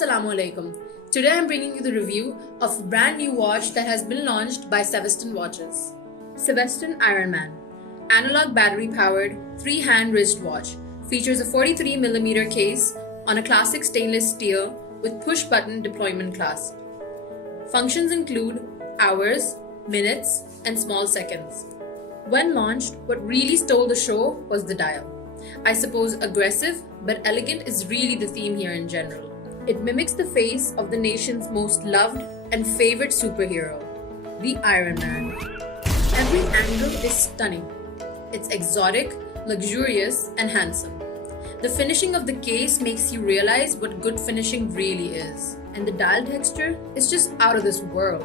Assalamu alaikum. Today I'm bringing you the review of a brand new watch that has been launched by Sveston watches. Sveston IronMan, analog battery powered 3-hand wrist watch, features a 43mm case on a classic stainless steel with push button deployment clasp. Functions include hours, minutes, and small seconds. When launched, what really stole the show was the dial. I suppose aggressive but elegant is really the theme here in general. It mimics the face of the nation's most loved and favorite superhero, the Iron Man. Every angle is stunning. It's exotic, luxurious, and handsome. The finishing of the case makes you realize what good finishing really is, and the dial texture is just out of this world.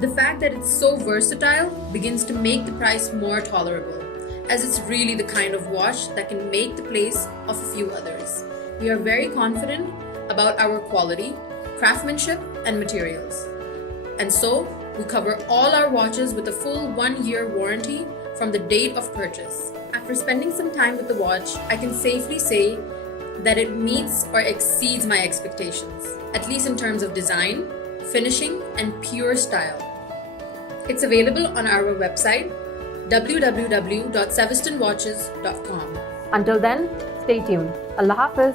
The fact that it's so versatile begins to make the price more tolerable, as it's really the kind of watch that can make the place of a few others. We are very confident about our quality, craftsmanship, and materials. And so, we cover all our watches with a full 1-year warranty from the date of purchase. After spending some time with the watch, I can safely say that it meets or exceeds my expectations, at least in terms of design, finishing, and pure style. It's available on our website, www.sevestonwatches.com. Until then, stay tuned. Allah Hafiz.